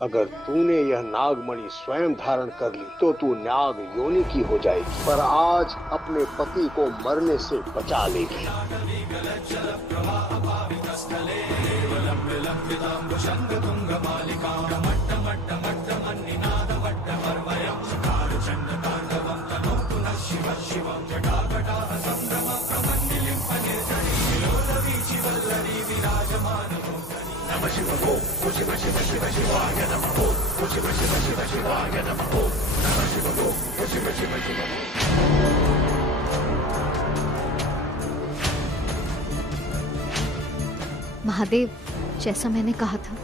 अगर तूने यह नागमणि स्वयं धारण कर ली तो तू नाग योनि की हो जाएगी, पर आज अपने पति को मरने से बचा लेगी। महादेव, जैसा मैंने कहा था,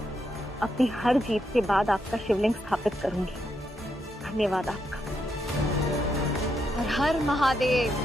अपनी हर जीत के बाद आपका शिवलिंग स्थापित करूंगी। धन्यवाद आपका। हर हर महादेव।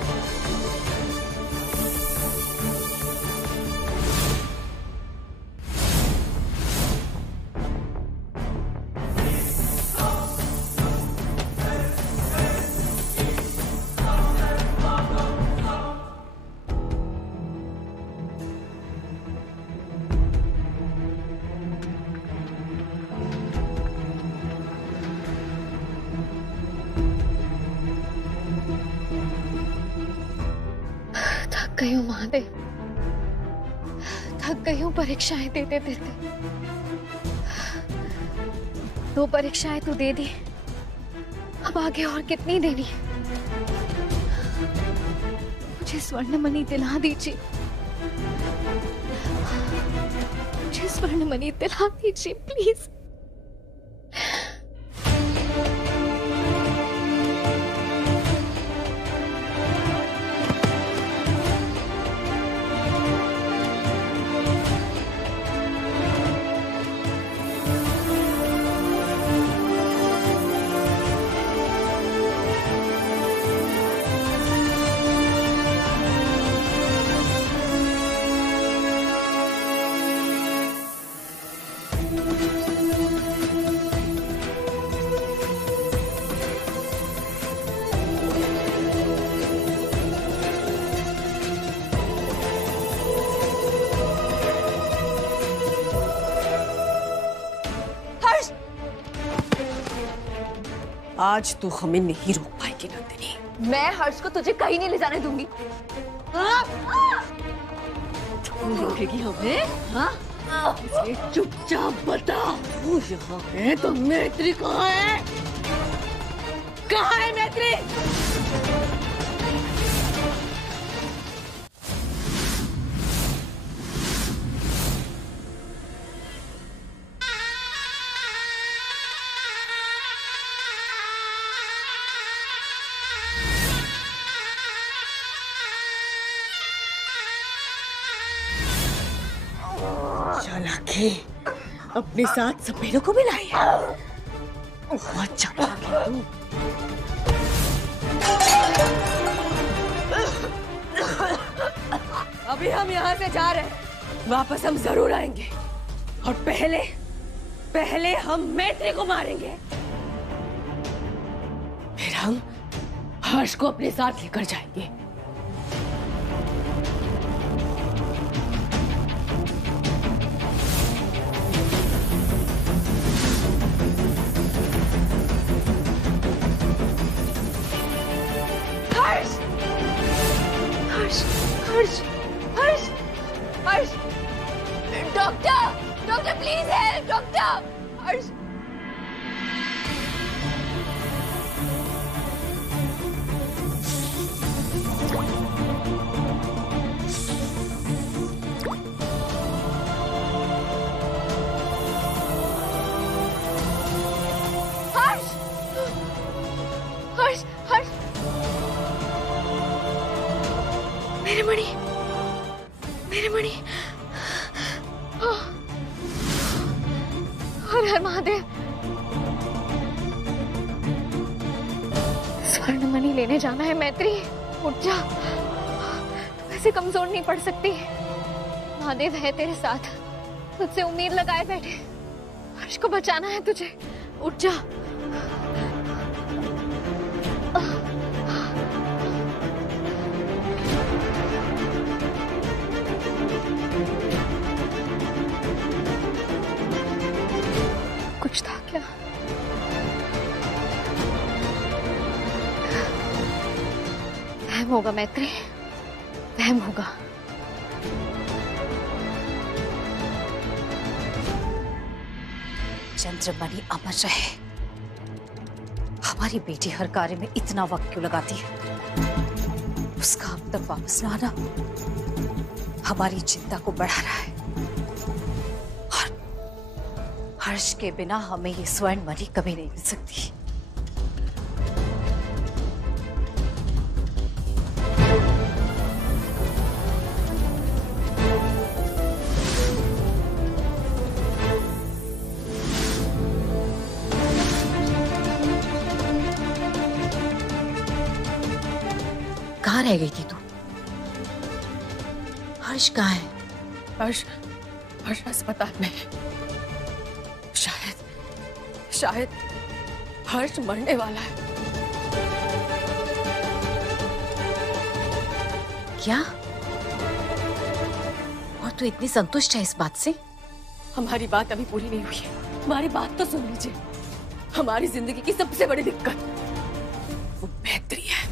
थक गई हूँ महादेव, थक गई हूँ परीक्षाएं देते देते। 2 परीक्षाएं तो दे दी, अब आगे और कितनी देनी है? मुझे स्वर्णमणि दिला दीजिए, मुझे स्वर्णमणि दिला दीजिए प्लीज। आज तो हमें नहीं रोक पाएगी नंदिनी। मैं हर्ष को तुझे कहीं नहीं ले जाने दूंगी। तू रोकेगी हमें? हाँ? मुझे चुपचाप बता, तू यहाँ है तो मैत्री कहाँ है? कहाँ है मैत्री? चालाकी, अपने साथ सपेरों को भी लाई है। बहुत चालाक है तू। अभी हम यहाँ से जा रहे हैं, वापस हम जरूर आएंगे और पहले हम मैत्री को मारेंगे, फिर हम हर्ष को अपने साथ लेकर जाएंगे। हर्ष, हर्ष, हर्ष, डॉक्टर प्लीज हेल्प, डॉक्टर। हर्ष, हर्ष, हर्ष, हर्ष, मेरे मणि, मेरे मणि। हर हर महादेव। स्वर्णमणि लेने जाना है मैत्री, उठ जा। तू ऐसे कमजोर नहीं पड़ सकती। महादेव है तेरे साथ, तुझसे उम्मीद लगाए बैठे। हर्ष को बचाना है तुझे, उठ जा। कुछ था क्या? वहम होगा मैत्री, वहम होगा। चंद्रमणि अमर रहे। हमारी बेटी हर कार्य में इतना वक्त क्यों लगाती है? उसका अब तक वापस न आना हमारी चिंता को बढ़ा रहा है। और हर्ष के बिना हमें ये स्वर्ण मणि कभी नहीं मिल सकती। कहाँ रह गई थी तू? हर्ष कहाँ है? हर्ष अस्पताल में है। शायद हर्ष मरने वाला है। क्या? और तू इतनी संतुष्ट है इस बात से? हमारी बात अभी पूरी नहीं हुई है। हमारी बात तो सुन लीजिए। हमारी जिंदगी की सबसे बड़ी दिक्कत वो मैत्री है,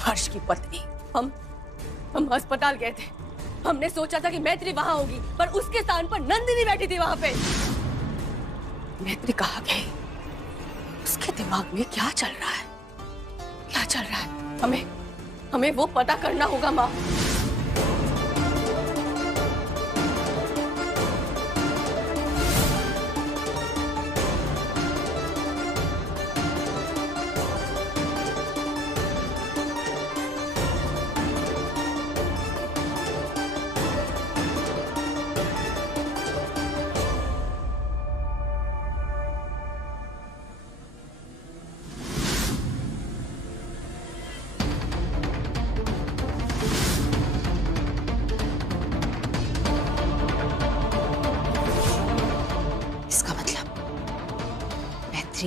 हर्ष की पत्नी। हम अस्पताल गए थे। हमने सोचा था कि मैत्री वहां होगी, पर उसके स्थान पर नंदिनी बैठी थी वहां पे। मैत्री कहाँ गई? उसके दिमाग में क्या चल रहा है? क्या चल रहा है? हमें वो पता करना होगा माँ।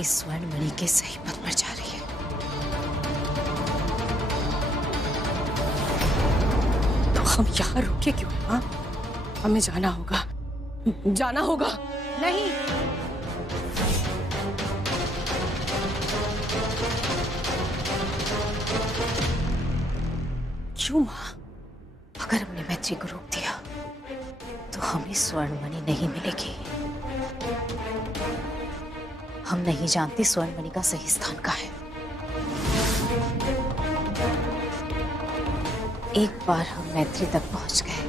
स्वर्ण मणि के सही पथ पर जा रही है। तो हम यहाँ रुके क्यों? हाँ, हमें जाना होगा। नहीं, क्यों माँ? अगर हमने मैत्री को रोक दिया तो हमें स्वर्ण मणि नहीं मिलेगी। हम नहीं जानते स्वर्ण मणि का सही स्थान कहाँ है। एक बार हम मैत्री तक पहुंच गए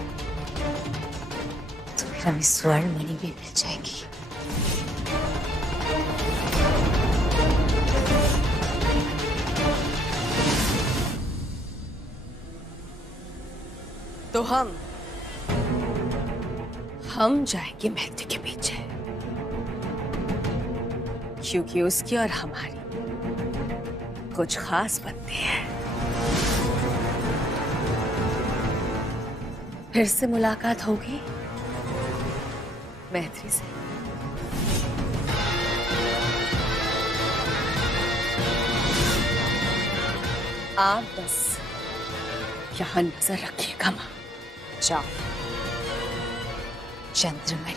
तो फिर हमें स्वर्ण मणि भी मिल जाएगी। तो हम जाएंगे मैत्री के पीछे, क्योंकि उसकी और हमारी कुछ खास बनते हैं। फिर से मुलाकात होगी मैत्री से। आप बस यहाँ नजर रखिएगा माँ। जाओ, चंद्रमणि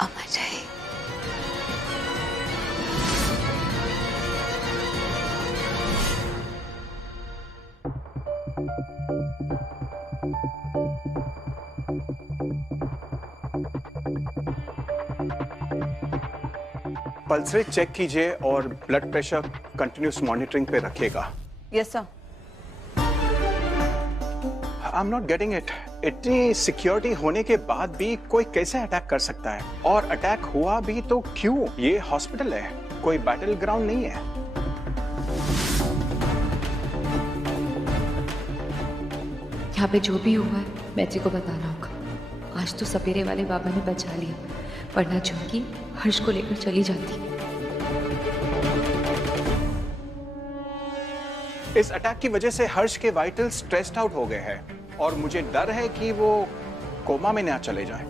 अमर रहे। पल्स रेट चेक कीजिए और ब्लड प्रेशर कंटिन्यूस मॉनिटरिंग पे रखिएगा। Yes sir. I am not getting it. इतनी सिक्योरिटी होने के बाद भी कोई कैसे अटैक कर सकता है? और अटैक हुआ भी तो क्यों? ये हॉस्पिटल है, कोई बैटल ग्राउंड नहीं है। यहाँ पे जो भी हुआ है मैत्री को बताना होगा। आज तो सपेरे वाले बाबा ने बचा लिया, वरना चुमकी हर्ष को लेकर चली जाती। इस अटैक की वजह से हर्ष के वाइटल स्ट्रेस्ड आउट हो गए हैं और मुझे डर है कि वो कोमा में ना चले जाए।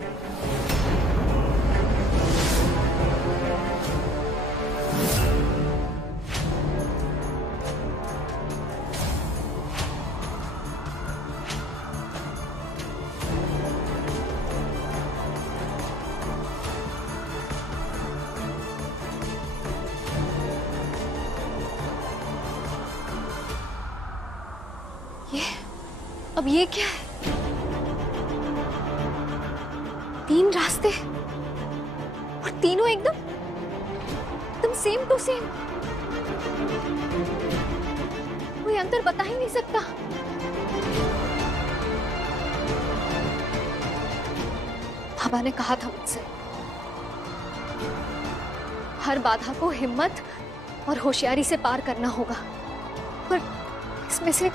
अब ये क्या है? 3 रास्ते और तीनों एकदम सेम टू सेम। कोई अंतर बता ही नहीं सकता। बाबा ने कहा था मुझसे, हर बाधा को हिम्मत और होशियारी से पार करना होगा, पर इसमें से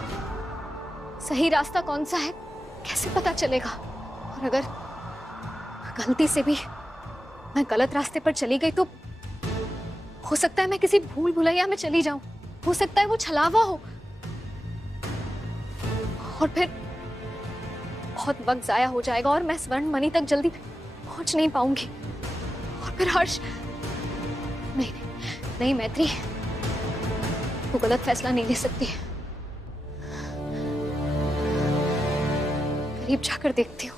सही रास्ता कौन सा है कैसे पता चलेगा? और अगर गलती से भी मैं गलत रास्ते पर चली गई तो हो सकता है मैं किसी भूल भुलैया में चली जाऊं, हो सकता है वो छलावा हो, और फिर बहुत वक्त जाया हो जाएगा और मैं स्वर्ण मणि तक जल्दी पहुंच नहीं पाऊंगी। और फिर हर्ष, नहीं नहीं नहीं मैत्री, तू गलत फैसला नहीं ले सकती। करीब जाकर देखती हूँ।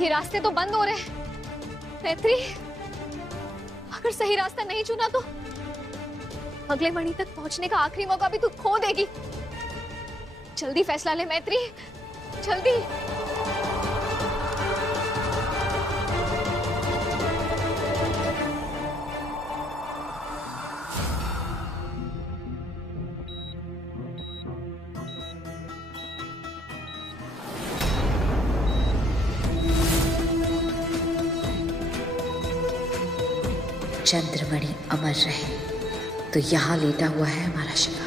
ये रास्ते तो बंद हो रहे हैं मैत्री, अगर सही रास्ता नहीं चुना तो अगले मणि तक पहुंचने का आखिरी मौका भी तू खो देगी। जल्दी फैसला ले मैत्री, जल्दी। चंद्रमणि अमर रहे तो यहाँ लेटा हुआ है हमारा शिकार।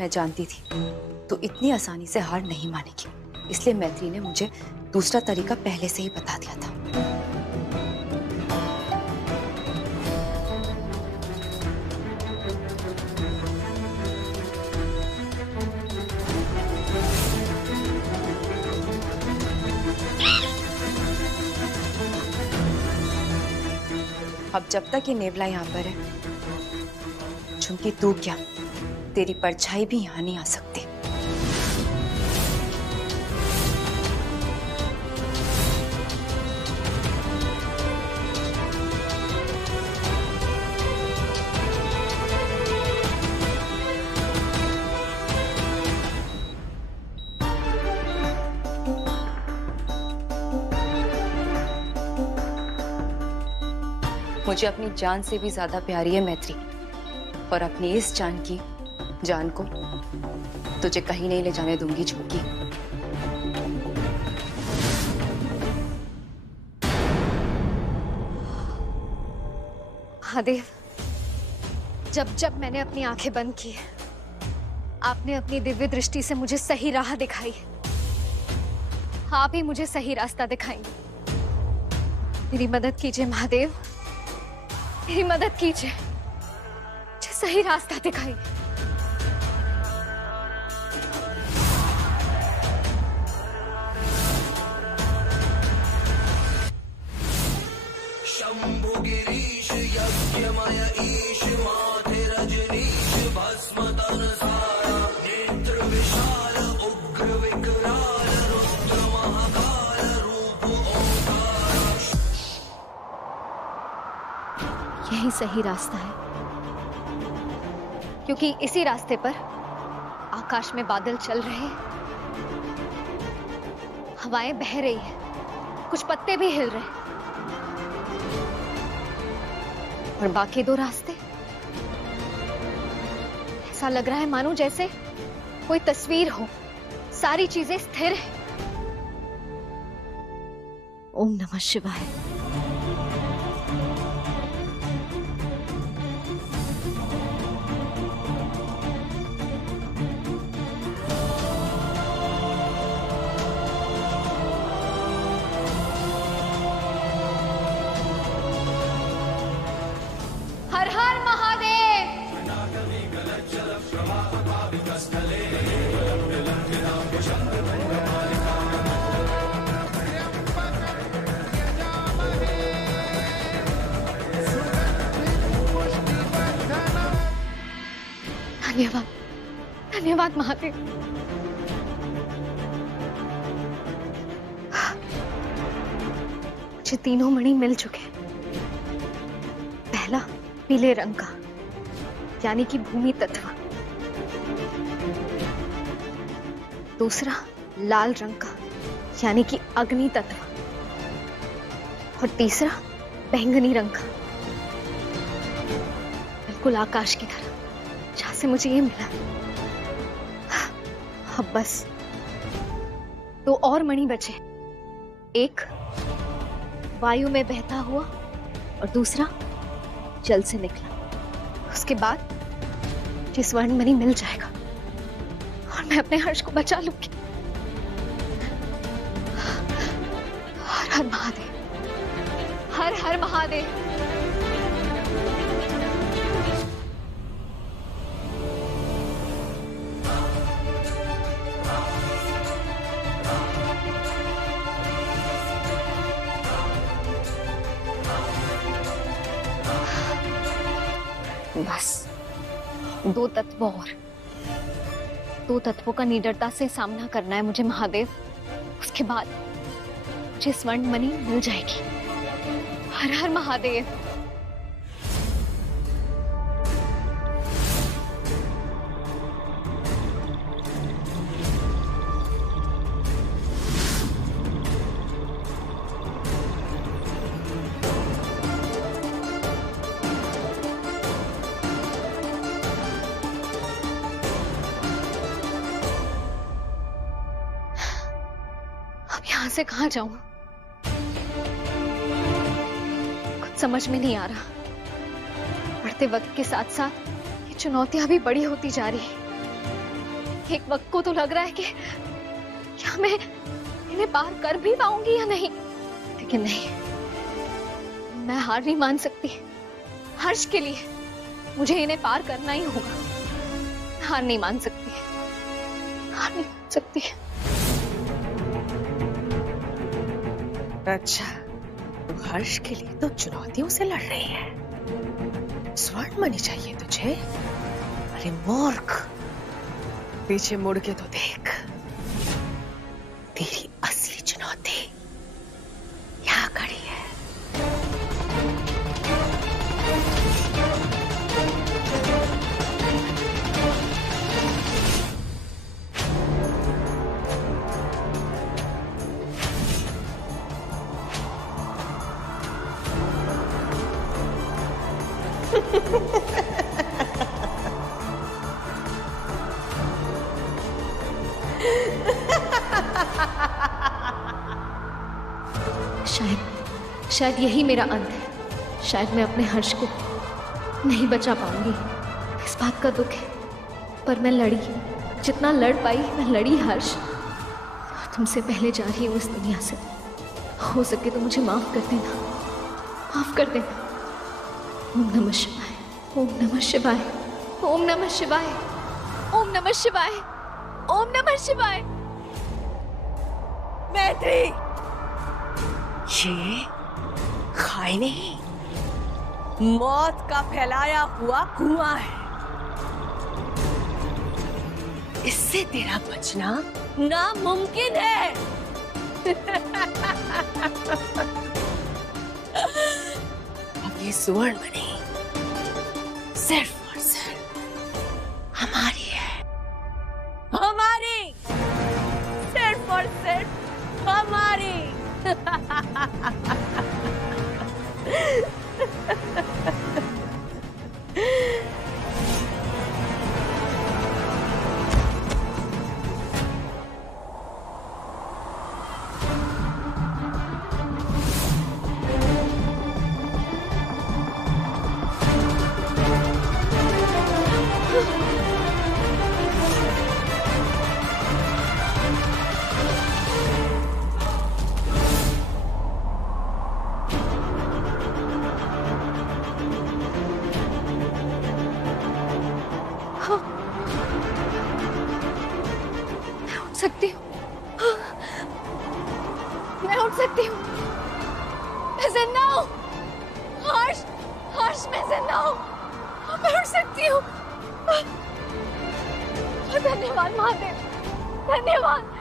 मैं जानती थी तो इतनी आसानी से हार नहीं मानेगी, इसलिए मैत्री ने मुझे दूसरा तरीका पहले से ही बता दिया था। अब जब तक ये नेवला यहाँ पर है, झुमकी तू क्या, तेरी परछाई भी यहाँ नहीं आ सकती। मुझे अपनी जान से भी ज्यादा प्यारी है मैत्री, और अपनी इस जान को तुझे कहीं नहीं ले जाने दूंगी झुमकी। महादेव, जब मैंने अपनी आंखें बंद की, आपने अपनी दिव्य दृष्टि से मुझे सही राह दिखाई। आप ही मुझे सही रास्ता दिखाएंगे। मेरी मदद कीजिए महादेव, मेरी मदद कीजिए, मुझे सही रास्ता दिखाइए। यही सही रास्ता है, क्योंकि इसी रास्ते पर आकाश में बादल चल रहे हैं, हवाएं बह रही है, कुछ पत्ते भी हिल रहे हैं, और बाकी 2 रास्ते ऐसा लग रहा है मानो जैसे कोई तस्वीर हो, सारी चीजें स्थिर है। ओम नमः शिवाय। हर हर महादेव। महादेव। मुझे तीनों मणि मिल चुके। पहला पीले रंग का यानी कि भूमि तत्व, दूसरा लाल रंग का यानी कि अग्नि तत्व, और तीसरा बैंगनी रंग का बिल्कुल आकाश की तरह जहां से मुझे ये मिला। अब बस 2 और मणि बचे, एक वायु में बहता हुआ और दूसरा जल से निकला। उसके बाद मुझे स्वर्ण मणि मिल जाएगा और मैं अपने हर्ष को बचा लूंगी। हर हर महादेव, हर हर महादेव। बस 2 तत्व और, 2 तत्वों का निडरता से सामना करना है मुझे महादेव। उसके बाद मुझे स्वर्ण मणि मिल जाएगी। हर हर महादेव। यहां से कहां जाऊं, कुछ समझ में नहीं आ रहा। बढ़ते वक्त के साथ साथ ये चुनौतियां भी बड़ी होती जा रही है। एक वक्त को तो लग रहा है कि क्या मैं इन्हें पार कर भी पाऊंगी या नहीं, लेकिन नहीं, मैं हार नहीं मान सकती। हर्ष के लिए मुझे इन्हें पार करना ही होगा। हार नहीं मान सकती, हार नहीं मान सकती। अच्छा, तो हर्ष के लिए तो चुनौतियों से लड़ रही है। स्वर्ण मणि चाहिए तुझे? अरे मूर्ख, पीछे मुड़ के तो देख, तेरी असली चुनौती यहाँ खड़ी है। शायद यही मेरा अंत है। शायद मैं अपने हर्ष को नहीं बचा पाऊंगी, इस बात का दुख है। पर मैं लड़ी, जितना लड़ पाई मैं लड़ी हर्ष। तुमसे पहले जा रही हूँ इस दुनिया से। हो सके तो मुझे माफ कर देना, माफ कर देना। ओम नमः शिवाय, ओम नमः शिवाय, ओम नमः शिवाय, ओम नमः शिवाय, ओम नमः शिवाय। मैत्री, ये खाई नहीं, मौत का फैलाया हुआ कुआं है। इससे तेरा बचना नामुमकिन है। अब ये स्वर्ण मणि सिर्फ और सिर्फ हमारी है, हमारी, सिर्फ और सिर्फ हमारी। सकती हूँ, मैं उठ सकती हूँ। मैं जिंदा हूँ। हर्ष, हर्ष, मैं जिंदा हूँ। मैं उठ सकती हूँ। धन्यवाद महादेव, धन्यवाद।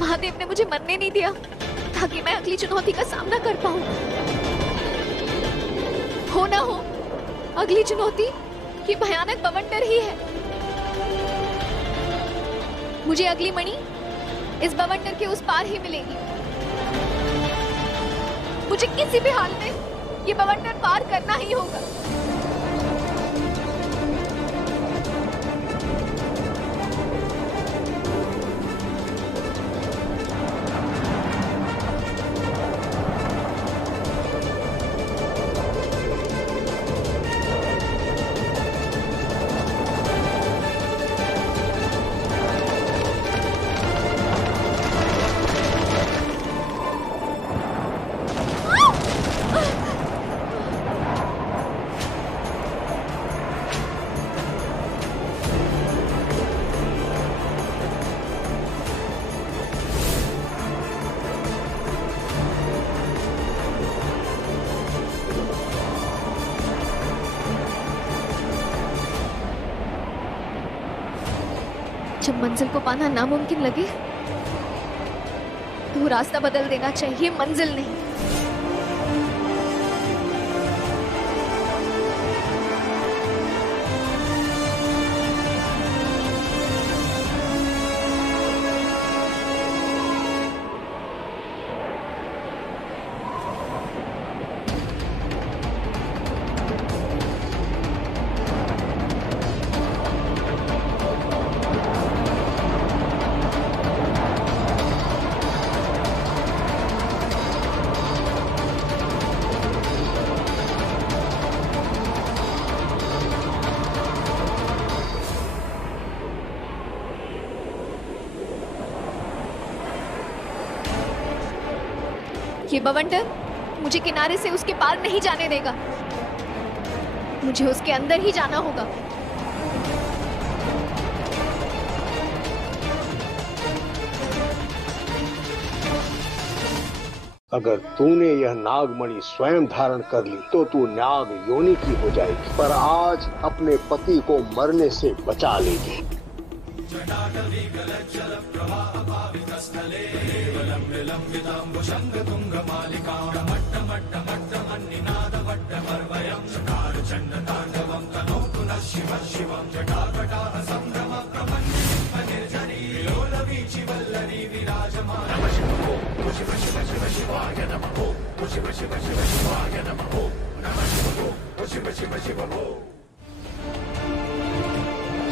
महादेव ने मुझे मरने नहीं दिया ताकि मैं अगली चुनौती का सामना कर पाऊं। हो ना हो, अगली चुनौती ये भयानक बवंडर ही है। मुझे अगली मणि इस बवंडर के उस पार ही मिलेगी। मुझे किसी भी हाल में ये बवंडर पार करना ही होगा। जब मंजिल को पाना नामुमकिन लगे तो रास्ता बदल देना चाहिए, मंजिल नहीं। ये बवंडर मुझे किनारे से उसके पार नहीं जाने देगा। मुझे उसके अंदर ही जाना होगा। अगर तूने यह नागमणि स्वयं धारण कर ली तो तू नाग योनि की हो जाएगी, पर आज अपने पति को मरने से बचा लेगी।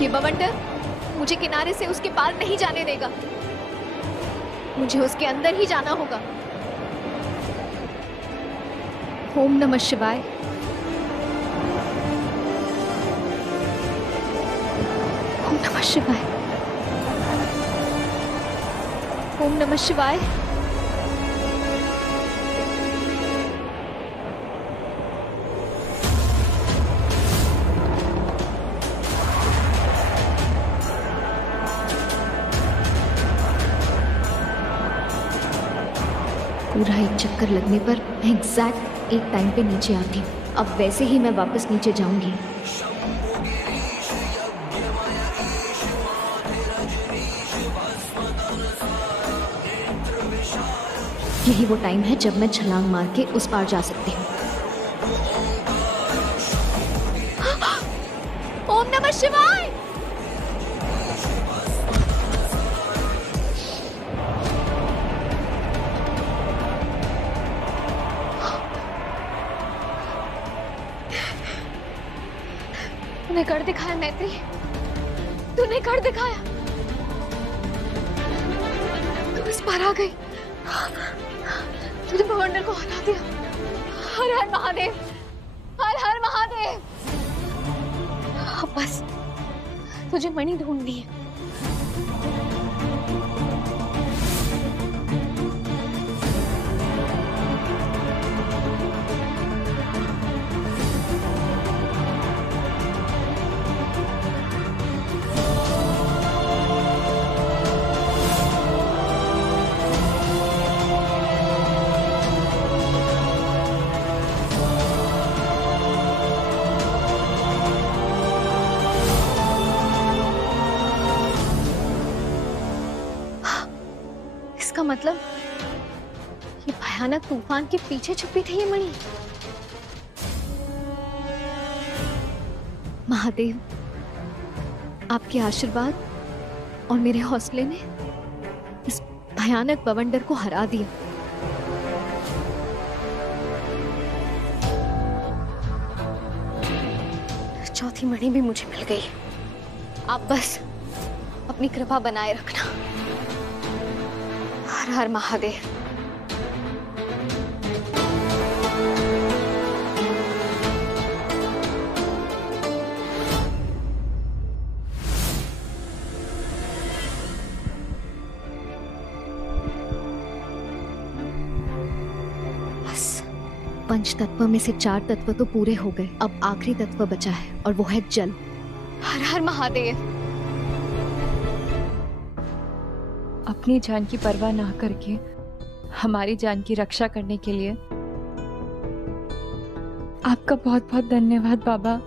ये बवंडर मुझे किनारे से उसके पार नहीं जाने देगा। मुझे उसके अंदर ही जाना होगा। ओम नमः शिवाय। ओम नमः शिवाय। ओम नमः शिवाय। पूरा एक चक्कर लगने पर मैं एग्जैक्ट एक टाइम पे नीचे आती हूँ। अब वैसे ही मैं वापस नीचे जाऊंगी। यही वो टाइम है जब मैं छलांग मार के उस पार जा सकती हूँ। ओम नमः शिवाय। तूने कर दिखाया मैत्री, तूने कर दिखाया। तू इस पार आ गई। तूने बवंडर को हरा दिया। हर हर महादेव, हर हर महादेव। अब बस तुझे मणि ढूंढनी है। मतलब ये भयानक तूफान के पीछे छुपी थी ये मणि। महादेव, आपके आशीर्वाद और मेरे हौसले ने इस भयानक बवंडर को हरा दिया। चौथी मणि भी मुझे मिल गई। आप बस अपनी कृपा बनाए रखना। हर हर महादेव। पंच तत्व में से 4 तत्व तो पूरे हो गए, अब आखिरी तत्व बचा है और वो है जल। हर हर महादेव। अपनी जान की परवाह ना करके हमारी जान की रक्षा करने के लिए आपका बहुत बहुत धन्यवाद बाबा।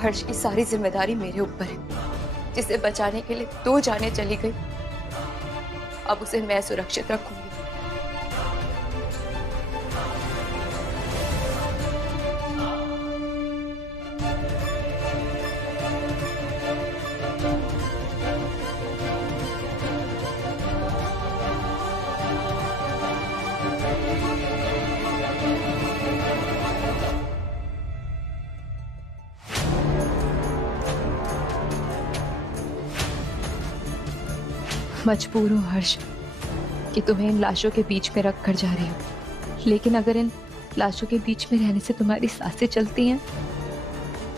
हर्ष की सारी जिम्मेदारी मेरे ऊपर है। जिसे बचाने के लिए 2 जानें चली गई, अब उसे मैं सुरक्षित रखूंगी। मजबूर हूँ हर्ष कि तुम्हें इन लाशों के बीच में रख कर जा रही हूँ, लेकिन अगर इन लाशों के बीच में रहने से तुम्हारी सांसें चलती हैं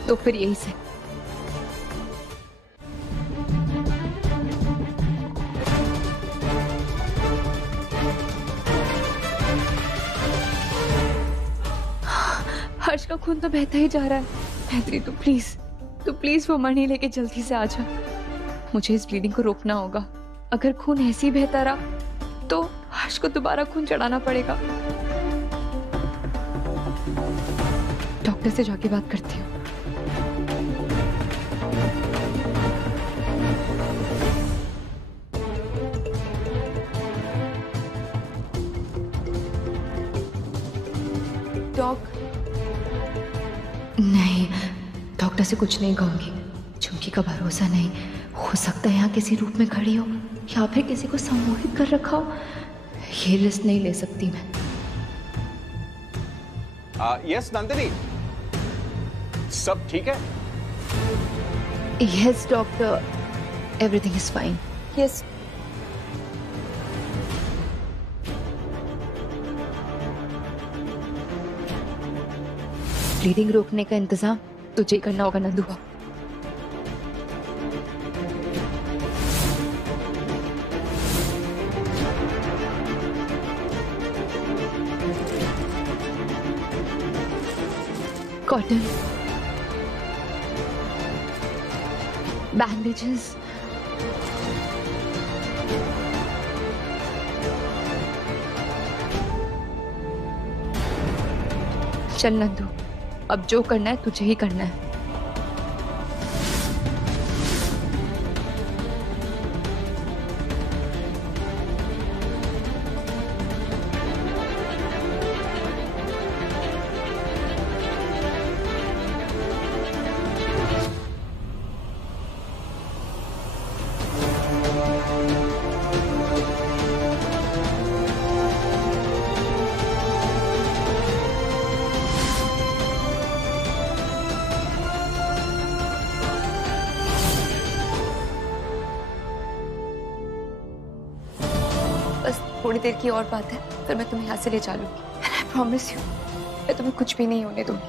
तो फिर यही से। हर्ष का खून तो बहता ही जा रहा है। मैत्री तू प्लीज वो मणि लेके जल्दी से आ जा। मुझे इस ब्लीडिंग को रोकना होगा। अगर खून ऐसे ही बहता रहा तो हर्ष को दोबारा खून चढ़ाना पड़ेगा। डॉक्टर से जाके बात करती हूँ। नहीं, डॉक्टर से कुछ नहीं कहूंगी। झुमकी का भरोसा नहीं, हो सकता है यहाँ किसी रूप में खड़ी हो या फिर किसी को सम्मोहित कर रखा हो। ये रिस्क नहीं ले सकती मैं। यस नंदिनी, सब ठीक है? Yes doctor, everything is fine. Yes. Bleeding रोकने का इंतजाम तुझे ही करना होगा नंदू। कॉटन, बैंडेजेस, चल नंदू, अब जो करना है तुझे ही करना है। थोड़ी देर की और बात है, फिर मैं तुम्हें यहाँ से ले जा लूंगी। And I promise you, मैं तुम्हें कुछ भी नहीं होने दूंगी।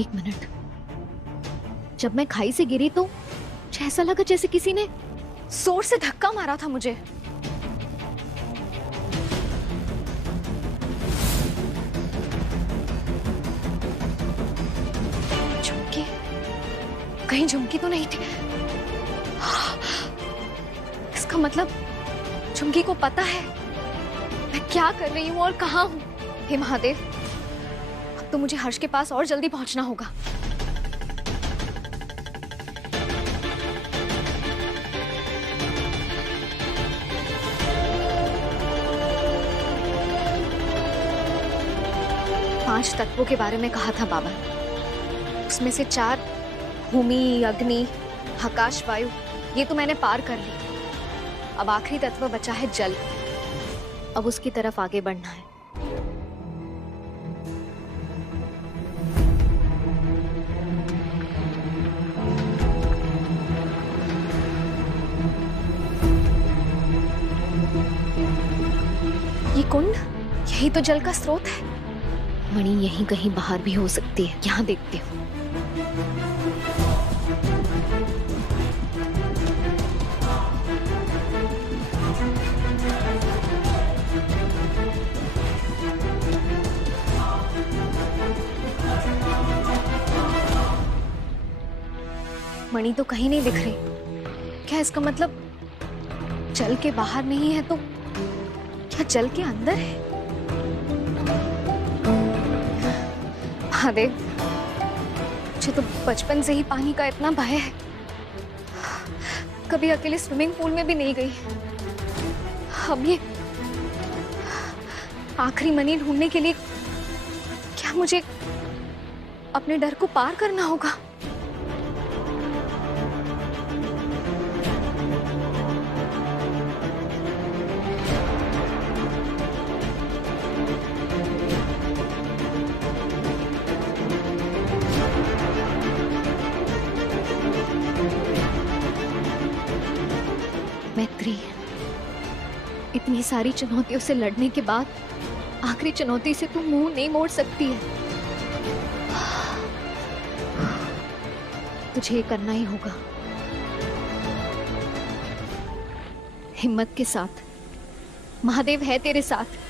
एक मिनट, जब मैं खाई से गिरी तो ऐसा लगा जैसे किसी ने जोर से धक्का मारा था मुझे। कहीं झुमकी तो नहीं थी? इसका मतलब झुमकी को पता है मैं क्या कर रही हूँ और कहाँ हूँ। हे महादेव, अब तो मुझे हर्ष के पास और जल्दी पहुंचना होगा। पांच तत्वों के बारे में कहा था बाबा ने, उसमें से 4 भूमि, अग्नि, आकाश, वायु, ये तो मैंने पार कर ली। अब आखिरी तत्व बचा है जल। अब उसकी तरफ आगे बढ़ना है। ये कुंड, यही तो जल का स्रोत है। मणि यहीं कहीं बाहर भी हो सकती है, यहाँ देखती हूँ। मणि तो कहीं नहीं दिख रही। क्या इसका मतलब जल के बाहर नहीं है तो क्या जल के अंदर है? महादेव, मुझे तो बचपन से ही पानी का इतना भय है। कभी अकेले स्विमिंग पूल में भी नहीं गई। अब ये आखिरी मणि ढूंढने के लिए क्या मुझे अपने डर को पार करना होगा? मैत्री, इतनी सारी चुनौतियों से लड़ने के बाद आखिरी चुनौती से तू मुंह नहीं मोड़ सकती है। तुझे ये करना ही होगा, हिम्मत के साथ। महादेव है तेरे साथ।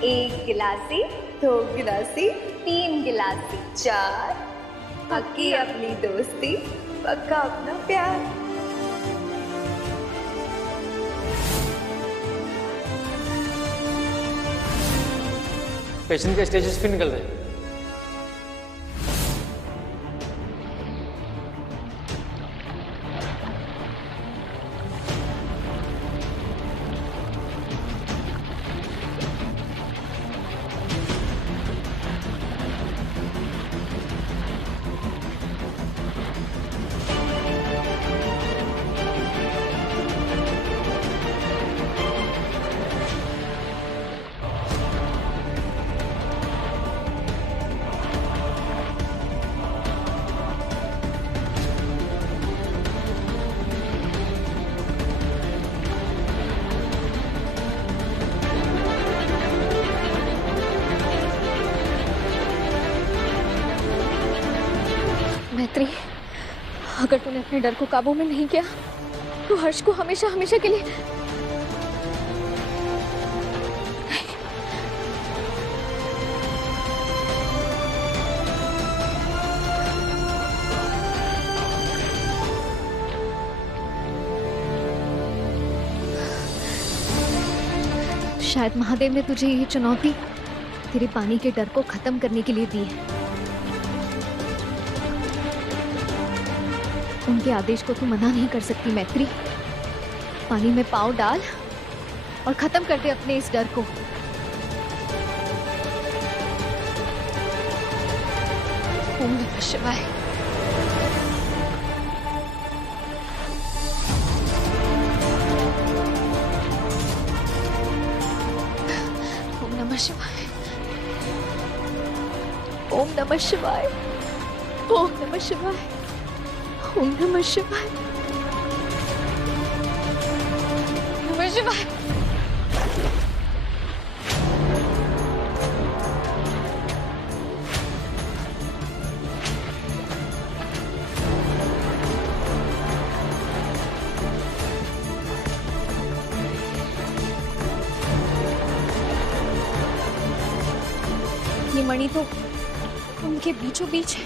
एक गिलासी, 2 गिलासी, 3 गिलासी, 4। पक्की अपनी दोस्ती, पक्का अपना प्यार। पेशेंट के स्टेजेस फिर निकल रहे हैं। मैत्री, अगर तूने अपने डर को काबू में नहीं किया तो हर्ष को हमेशा हमेशा के लिए शायद महादेव ने तुझे ये चुनौती तेरे पानी के डर को खत्म करने के लिए दी है। उनके आदेश को तू मना नहीं कर सकती मैत्री। पानी में पाँव डाल और खत्म कर दे अपने इस डर को। ओम नमः शिवाय। नमः शिवाय, ओम नमः शिवाय, ओम नमः शिवाय, ओम नमः शिवाय, नमः शिवाय। ये मणि तो उनके बीचों बीच है।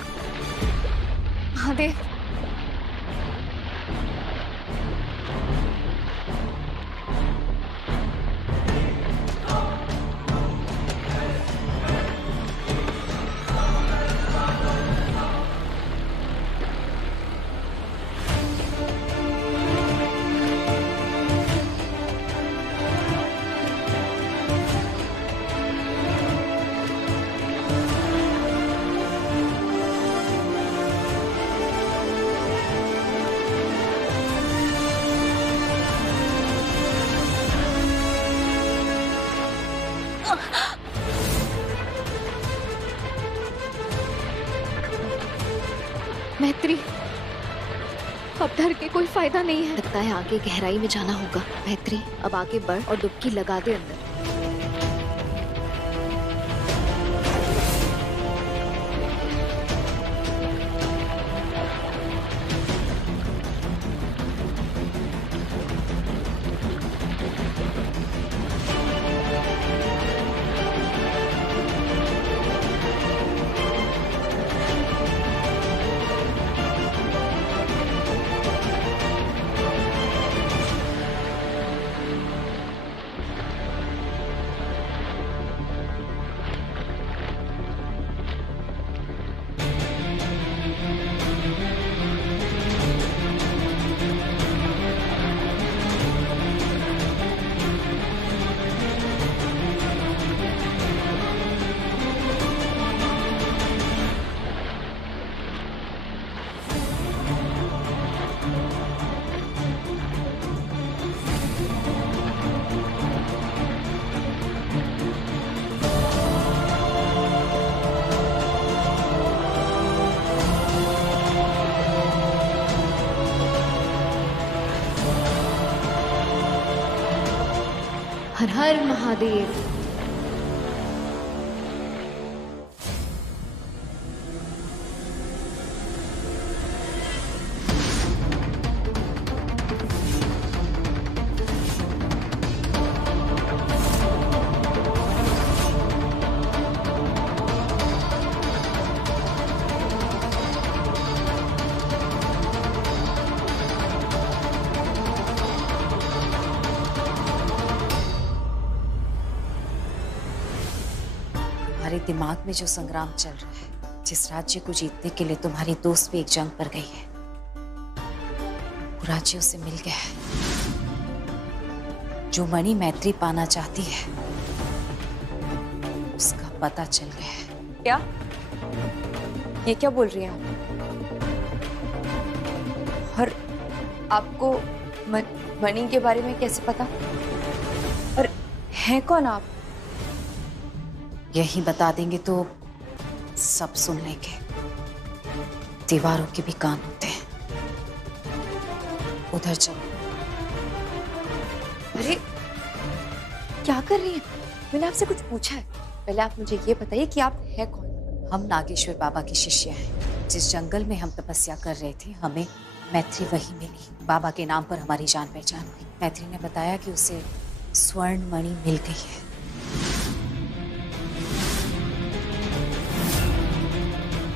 महादेव, मैत्री, अब डर के कोई फायदा नहीं है। लगता है आगे गहराई में जाना होगा। मैत्री, अब आगे बढ़ और डुबकी लगा दे अंदर। हर हर महादेव। तुम्हारे दिमाग में जो संग्राम चल रहा है, जिस राज्य को जीतने के लिए तुम्हारी दोस्त भी एक जंग पर गई है, वो राज्य उसे मिल गया है। जो मणि मैत्री पाना चाहती है, उसका पता चल गया है। क्या? ये क्या बोल रही हैं आप? और आपको मणि के बारे में कैसे पता? और हैं कौन आप? यही बता देंगे तो सब सुन लेंगे। दीवारों के भी कान होते हैं। उधर चलो। अरे क्या कर रही हैं? मैंने आपसे कुछ पूछा है। पहले आप मुझे ये बताइए कि आप हैं कौन? हम नागेश्वर बाबा की शिष्य हैं। जिस जंगल में हम तपस्या कर रहे थे, हमें मैत्री वही मिली। बाबा के नाम पर हमारी जान पहचान हुई। मैत्री ने बताया कि उसे स्वर्ण मणि मिल गई है।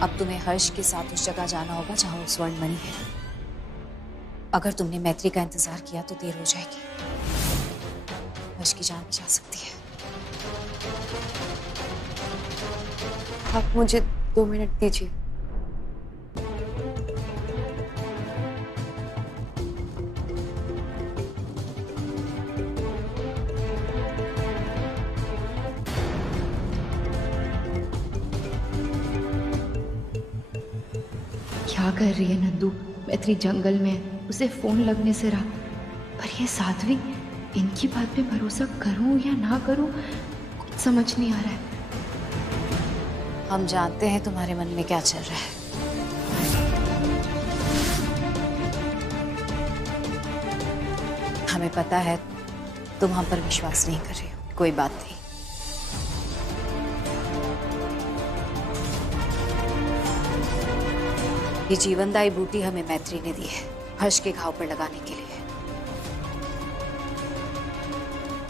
अब तुम्हें हर्ष के साथ उस जगह जाना होगा जहां वो स्वर्ण मणि है। अगर तुमने मैत्री का इंतजार किया तो देर हो जाएगी। हर्ष की जान भी जा सकती है। आप मुझे 2 मिनट दीजिए। क्या कर रही है नंदू? मैत्री जंगल में, उसे फोन लगने से रहा। पर ये साध्वी, इनकी बात पे भरोसा करूं या ना करूं, कुछ समझ नहीं आ रहा है। हम जानते हैं तुम्हारे मन में क्या चल रहा है। हमें पता है तुम हम पर विश्वास नहीं कर रहे हो। कोई बात नहीं, ये जीवनदायी बूटी हमें मैत्री ने दी है हर्ष के घाव पर लगाने के लिए।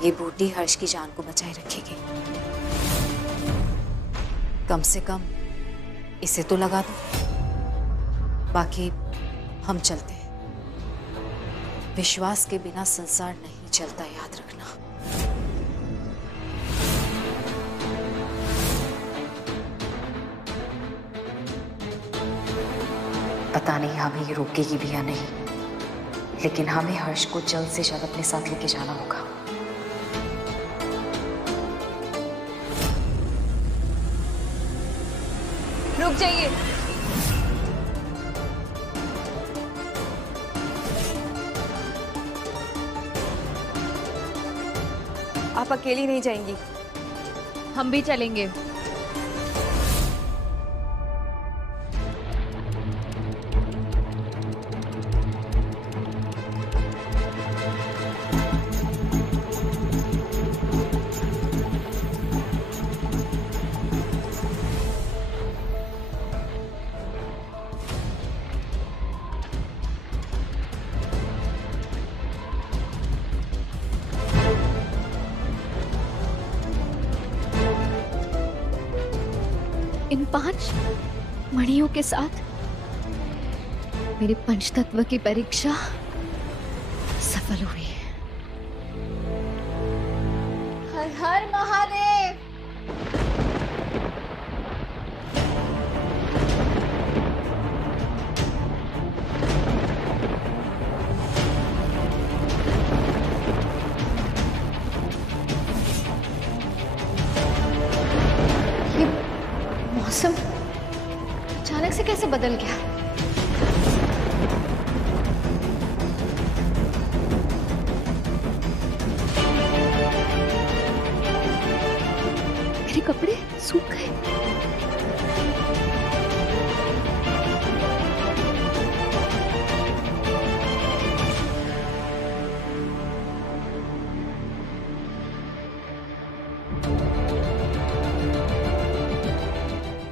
ये बूटी हर्ष की जान को बचाए रखेगी। कम से कम इसे तो लगा दो। बाकी हम चलते हैं। विश्वास के बिना संसार नहीं चलता, याद रखना। पता नहीं हमें ये रोकेगी भी या नहीं, लेकिन हमें हर्ष को जल्द से जल्द अपने साथ लेके जाना होगा। रुक जाइए। आप अकेली नहीं जाएंगी, हम भी चलेंगे। इन 5 मणियों के साथ मेरे पंचतत्व की परीक्षा सफल हुई। हर हर महादेव। मौसम अचानक से कैसे बदल गया? मेरे कपड़े सूख गए।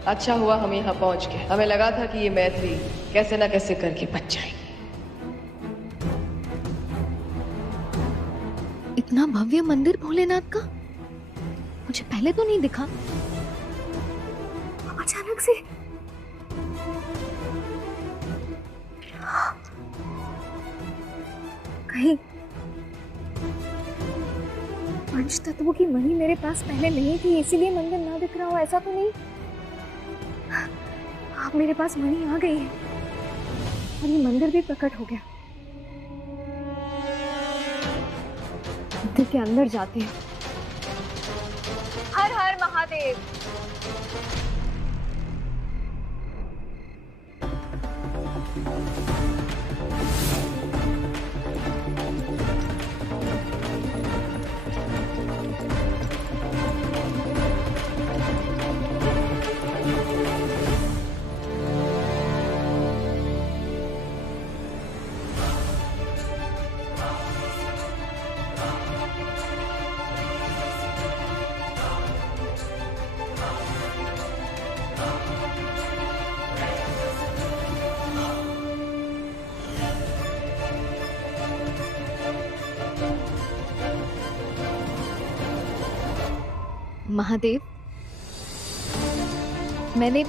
अच्छा हुआ हम यहाँ पहुंच गए। हमें लगा था कि ये मैत्री कैसे ना कैसे करके बच जाएगी। इतना भव्य मंदिर भोलेनाथ का मुझे पहले तो नहीं दिखा। अचानक से कहीं पंच तत्वों की मणि मेरे पास पहले नहीं थी, इसीलिए मंदिर ना दिख रहा हो, ऐसा तो नहीं। अब मेरे पास मणि आ गई है और ये मंदिर भी प्रकट हो गया। मंदिर के अंदर जाते हैं। हर हर महादेव। महादेव, मैंने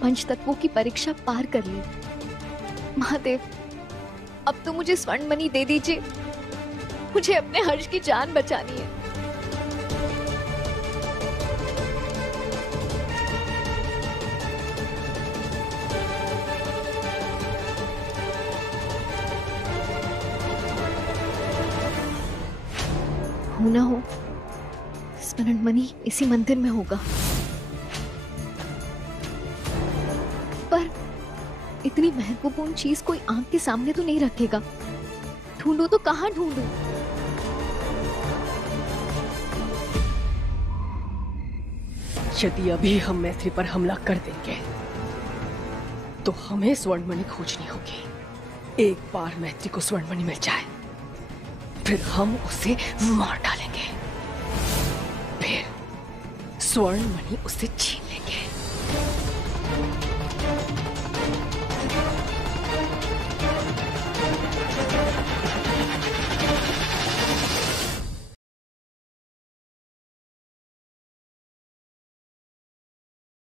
पंचतत्वों की परीक्षा पार कर ली। महादेव, अब तो मुझे स्वर्ण मणि दे दीजिए। मुझे अपने हर्ष की जान बचानी है। हो ना हो, स्वर्ण मणि इसी मंदिर में होगा। पर इतनी महत्वपूर्ण चीज कोई आंख के सामने तो नहीं रखेगा। ढूंढूं तो कहां ढूंढूं? यदि अभी हम मैत्री पर हमला कर देंगे तो हमें स्वर्णमणि खोजनी होगी। एक बार मैत्री को स्वर्णमणि मिल जाए फिर हम उसे मार डालेंगे, फिर स्वर्णमणि उसे छीन